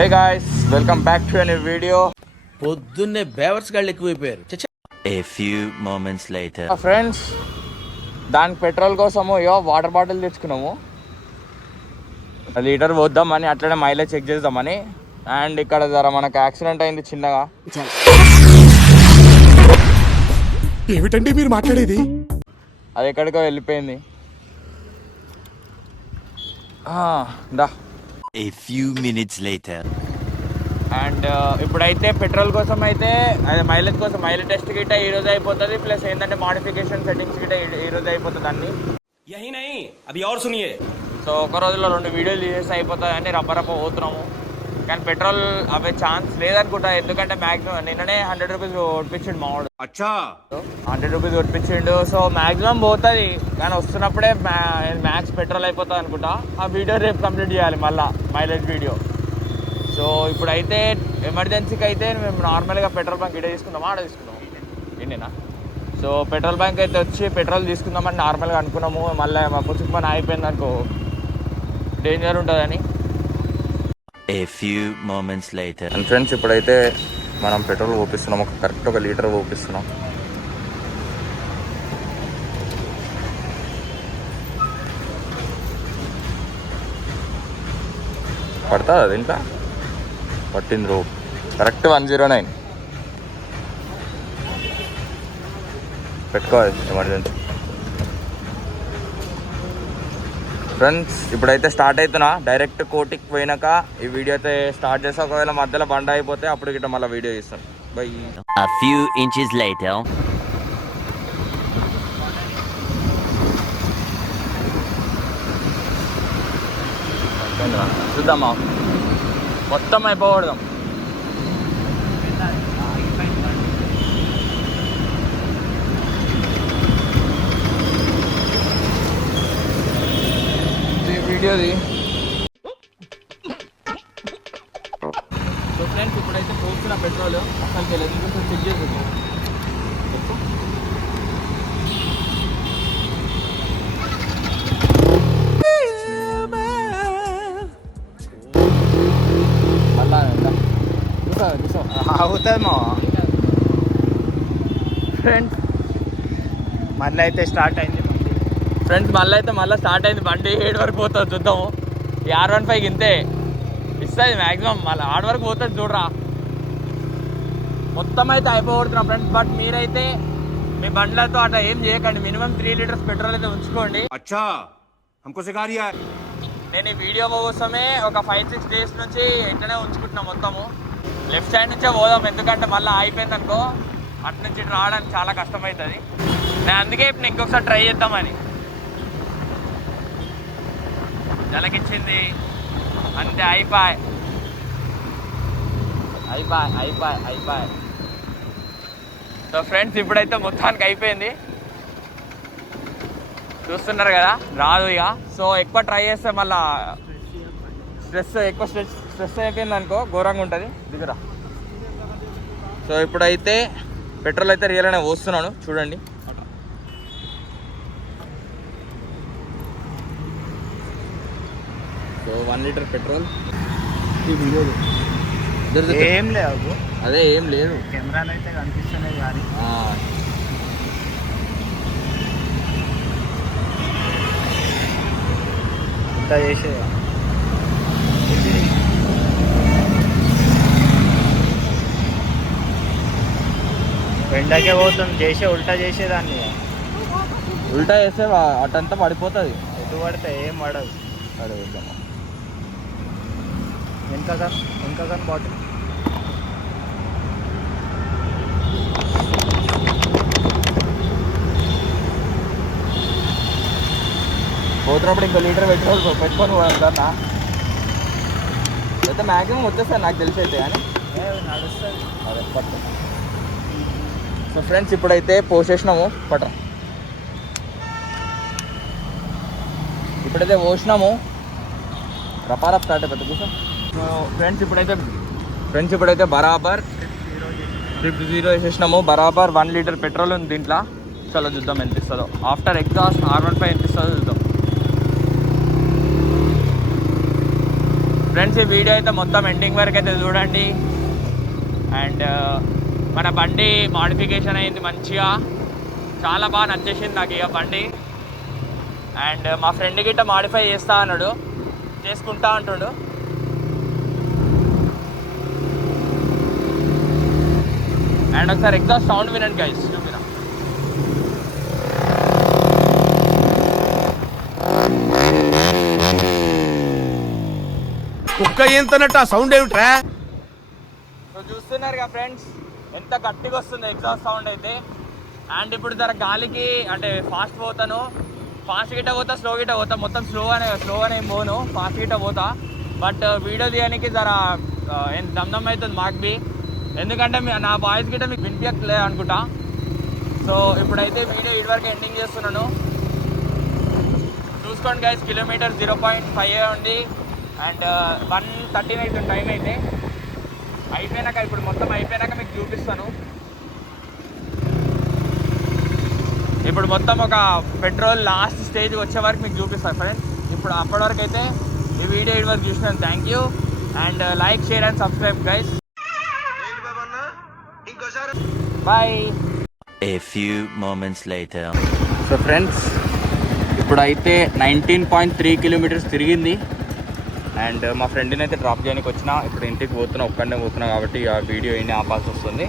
Hey guys, welcome back to a video. పొద్దున్నే బేవర్స్ గాళ్ళు ఎక్కువైపోయారు. A few moments later. Friends, దానికి పెట్రోల్ కోసము వాటర్ బాటిల్ తెచ్చుకున్నాము. లీటర్ పోద్దామని, అట్లనే మైలేజ్ చెక్ చేద్దామని. అండ్ ఇక్కడ జర మనకు యాక్సిడెంట్ అయింది చిన్నగా. ఏమిటండి మీరు మాట్లాడేది? అది ఎక్కడికో వెళ్ళిపోయింది. దా. A few minutes later. And ఇప్పుడైతే పెట్రోల్ కోసం అయితే అదే మైలేజ్ కోసం మైలేజ్ టెస్ట్ గిట్ట ఈ రోజు అయిపోతుంది. ప్లస్ ఏంటంటే మాడిఫికేషన్ సెట్టింగ్స్ గిట్ట ఈ రోజు అయిపోతుంది అన్ని. సో ఒక రోజులో 2 వీడియోలు చేసి అయిపోతుంది అని రప్ప పోతున్నాము. కానీ పెట్రోల్ అవే ఛాన్స్ లేదనుకుంటా. ఎందుకంటే మ్యాక్సిమం నిన్ననే 100 రూపీస్ కొట్టించిండు మావాడు. 100 రూపీస్ కొట్టించిండు. సో మ్యాక్సిమం పోతుంది. కానీ వస్తున్నప్పుడే మ్యాక్స్ పెట్రోల్ అయిపోతుంది అనుకుంటా. ఆ వీడియో రేపు కంప్లీట్ చేయాలి మళ్ళీ మైలేజ్ వీడియో. సో ఇప్పుడైతే ఎమర్జెన్సీకి అయితే మేము నార్మల్గా పెట్రోల్ బంక్ ఇడే తీసుకుందామా, ఆడ తీసుకుందాము ఇండినా. సో పెట్రోల్ బంక్ అయితే వచ్చి పెట్రోల్ తీసుకుందామని నార్మల్గా అనుకున్నాము. మళ్ళీ మా పుచ్చుకు పని అయిపోయింది అనుకో, డేంజర్ ఉంటుందని. A few moments later. And friends, ఇప్పుడైతే మనం పెట్రోల్ పోపిస్తున్నాం. కరెక్ట్ 1 లీటర్ పోపిస్తున్నాం. పడుతుంది అది ఇంకా పట్టింది రో. కరెక్ట్ 109 పెట్టుకోవాలి ఎమర్జెన్సీ. ఫ్రెండ్స్, ఇప్పుడైతే స్టార్ట్ అవుతున్నా. డైరెక్ట్ కోటికి పోయినాక ఈ వీడియో అయితే స్టార్ట్ చేస్తా. ఒకవేళ మధ్యలో బండ అయిపోతే అప్పుడు గిట్ట మళ్ళీ వీడియో ఇస్తాను. By. A few inches later. చూద్దామా, మొత్తం అయిపోకూడదాం. వీడియోది. సో ఫ్రెండ్స్, ఇప్పుడైతే పోస్తున్న పెట్రోల్ అసలుకి వెళ్ళదు. కొంచెం చెక్ చేస్తుంది. అవుతుంది మా ఫ్రెండ్స్. మళ్ళీ అయితే స్టార్ట్ అయింది. ఫ్రెండ్స్, మళ్ళీ స్టార్ట్ అయింది. బండి 7 వరకు పోతుంది. చూద్దాము. ఈ R15 ఇంతే ఇస్తుంది మ్యాక్సిమం. మళ్ళీ 8 వరకు పోతుంది చూడరా. మొత్తం అయితే అయిపోగొడుతున్నాం ఫ్రెండ్స్. బట్ మీరైతే మీ బండ్లతో అట్లా ఏం చేయకండి. మినిమం 3 లీటర్స్ పెట్రోల్ అయితే ఉంచుకోండి. నేను ఈ వీడియో కోసమే ఒక 5-6 డేస్ నుంచి ఇట్లనే ఉంచుకుంటున్నా మొత్తము. లెఫ్ట్ సైడ్ నుంచే పోదాం. ఎందుకంటే మళ్ళీ అయిపోయింది అనుకో, అటు నుంచి రావడానికి చాలా కష్టమవుతుంది. నేను అందుకే ఇప్పుడు ఇంకొకసారి ట్రై చేద్దామని. జలకిచ్చింది అంతే. అయిపోయి. సో ఫ్రెండ్స్, ఇప్పుడైతే మొత్తానికి అయిపోయింది. చూస్తున్నారు కదా, రాదు ఇక. సో ఎక్కువ ట్రై చేస్తే మళ్ళా స్ట్రెస్ అయిపోయింది అనుకో, ఘోరంగా ఉంటుంది. దిగురా. సో ఇప్పుడైతే పెట్రోల్ అయితే రియల్ అనే పోస్తున్నాను చూడండి. So 1 litre petrol. ఏం లేవు. అదే ఏం లేదు. కెమెరాలు అయితే కనిపిస్తున్నాయి కానీ ఇంత చేసేది. ఎండకే పోతుంది. ఉల్టా చేసేదాన్ని. ఉల్టా చేస్తే అటంతా పడిపోతుంది. ఎటు పడితే ఏం పడదు. పడేద్దామా వెనక కానీ బాటిల్. పోతున్నప్పుడు ఇంకో లీటర్ పెట్టుకొని పోదా. అయితే మ్యాక్సిమం వచ్చేస్తాను నాకు తెలిసి అయితే. కానీ నడుస్తుంది. అదే పట్టు. సో ఫ్రెండ్స్, ఇప్పుడైతే పోసేసినాము. ఇప్పుడైతే పోసినాము. రపారప్ స్టార్ట్ అయిపోతుంది కూర్చో. సో ఫ్రెండ్స్, ఇప్పుడైతే బరాబర్ 0 వేసేసినాము. బరాబర్ 1 లీటర్ పెట్రోల్ ఉంది దీంట్లో. చలో చూద్దాం ఎంత ఇస్తుందో. ఆఫ్టర్ ఎగ్జాస్ట్ R15 ఎంత ఇస్తుందో చూద్దాం. ఫ్రెండ్స్ ఈ వీడియో అయితే మొత్తం ఎండింగ్ వరకు అయితే చూడండి. అండ్ మన బండి మాడిఫికేషన్ అయింది మంచిగా, చాలా బాగా నచ్చేసింది నాకు ఇక బండి. అండ్ మా ఫ్రెండ్ గిట్ట మాడిఫై చేస్తా అన్నాడు, చేసుకుంటా అంటాడు. అండ్ ఒకసారి ఎగ్జాస్ట్ సౌండ్ వినండి గైస్, చూపినా. కుక్క ఏంతనట్టు ఆ సౌండ్ ఏమిట్రా? సో చూస్తున్నారు కదా ఫ్రెండ్స్, ఎంత గట్టిగా వస్తుంది ఎగ్జాస్ట్ సౌండ్ అయితే. అండ్ ఇప్పుడు జర గాలికి అంటే ఫాస్ట్ పోతాను, ఫాస్ట్ గిట్ట పోతా, స్లో గిట్ట పోతా. మొత్తం స్లోగానే ఏం పోను, ఫాస్ట్ గిట్ట పోతా. బట్ వీడియో తీయడానికి జర దమ్దమ్ అవుతుంది మాకు బి, ఎందుకంటే నా వాయిస్ గిట్ట మీకు వినిపించలేదు అనుకుంటా. సో ఇప్పుడైతే వీడియో ఇటువరకు ఎండింగ్ చేస్తున్నాను. చూసుకోండి గైస్, కిలోమీటర్ 0.5 ఉంది. అండ్ 1:13 అవుతుంది టైం అయితే. అయిపోయినాక ఇప్పుడు మొత్తం అయిపోయినాక మీకు చూపిస్తాను. ఇప్పుడు మొత్తం ఒక పెట్రోల్ లాస్ట్ స్టేజ్ వచ్చే వరకు మీకు చూపిస్తాను ఫ్రెండ్స్. ఇప్పుడు అప్పటి వరకు అయితే ఈ వీడియో ఇటు వరకు చూసినాను. Thank you. And like, share and subscribe guys. Bye. A few moments later. So friends ఇప్పుడైతే 19.3 కిలోమీటర్స్ తిరిగింది. అండ్ మా ఫ్రెండ్ని అయితే డ్రాప్ చేయడానికి వచ్చిన. ఇప్పుడు ఇంటికి పోతున్నా, ఒక్కడే పోతున్నా కాబట్టి ఆ వీడియో ఇన్ని ఆపాల్సి వస్తుంది.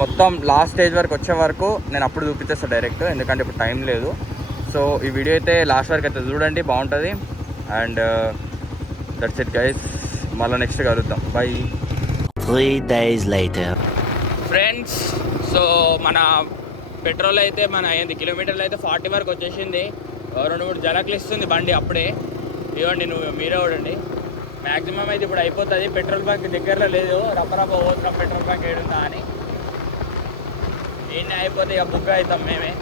మొత్తం లాస్ట్ స్టేజ్ వరకు వచ్చే వరకు నేను అప్పుడు చూపించేస్తాను డైరెక్ట్, ఎందుకంటే ఇప్పుడు టైం లేదు. సో ఈ వీడియో అయితే లాస్ట్ వరకు అయితే చూడండి, బాగుంటుంది. అండ్ దట్స్ ఇట్ గైస్, మళ్ళీ నెక్స్ట్ కలుద్దాం. By. 3 days later. Friends so మన పెట్రోల్ అయితే మన అయింది, కిలోమీటర్లు అయితే 40 వరకు వచ్చేసింది. 2-3 జలకులు ఇస్తుంది బండి అప్పుడే. ఇవ్వండి, మీరే చూడండి. మ్యాక్సిమం అయితే ఇప్పుడు అయిపోతుంది. పెట్రోల్ బంక్ దగ్గరలో లేదు, రప్ప పోతున్నాం పెట్రోల్ బంక్ ఏడుందా అని. ఏంటి అయిపోతే ఇక బుక్ అవుతాం మేమే.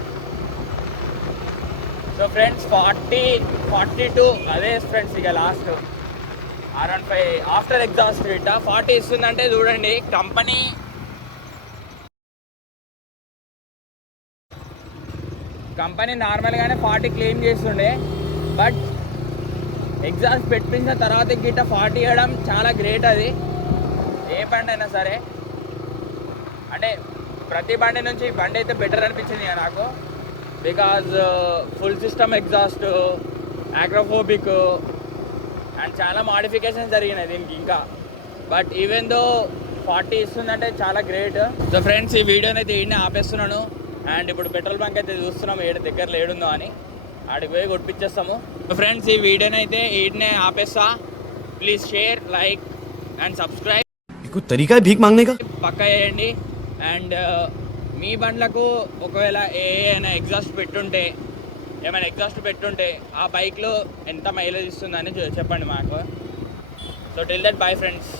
సో ఫ్రెండ్స్ 40-42 అదే ఫ్రెండ్స్ ఇక లాస్ట్ R15 ఆఫ్టర్ ఎగ్జాస్ట్ గిట్ట 40 ఇస్తుందంటే చూడండి. కంపెనీ నార్మల్గానే 40 క్లెయిమ్ చేస్తుండే, బట్ ఎగ్జాస్ట్ పెట్టించిన తర్వాత గిట్ట 40 ఇవ్వడం చాలా గ్రేట్. అది ఏ బండి అయినా సరే, అంటే ప్రతి బండి నుంచి ఈ బండి అయితే బెటర్ అనిపించింది నాకు. బికాజ్ ఫుల్ సిస్టమ్ ఎగ్జాస్ట్, ఆగ్రోఫోబిక్ అండ్ చాలా మాడిఫికేషన్స్ జరిగినాయి దీనికి ఇంకా. బట్ ఈవెన్ దో 40 ఇస్తుందంటే చాలా గ్రేట్. సో ఫ్రెండ్స్ ఈ వీడియోని అయితే ఈడనే ఆపేస్తున్నాను. అండ్ ఇప్పుడు పెట్రోల్ బంక్ అయితే చూస్తున్నాం దగ్గరలో ఏడుందో అని, ఆడికి పోయి కొట్టించేస్తాము. ఫ్రెండ్స్ ఈ వీడియోని అయితే ఈడనే ఆపేస్తా. Please share, like and subscribe. తరీకా భీక్ మాంగనే కా పక్కా చేయండి. అండ్ మీ బండ్లకు ఒకవేళ ఏమైనా ఎగ్జాస్ట్ పెట్టుంటే ఆ బైక్లో ఎంత మైలేజ్ ఇస్తుందని చెప్పండి మాకు. So till that, bye friends.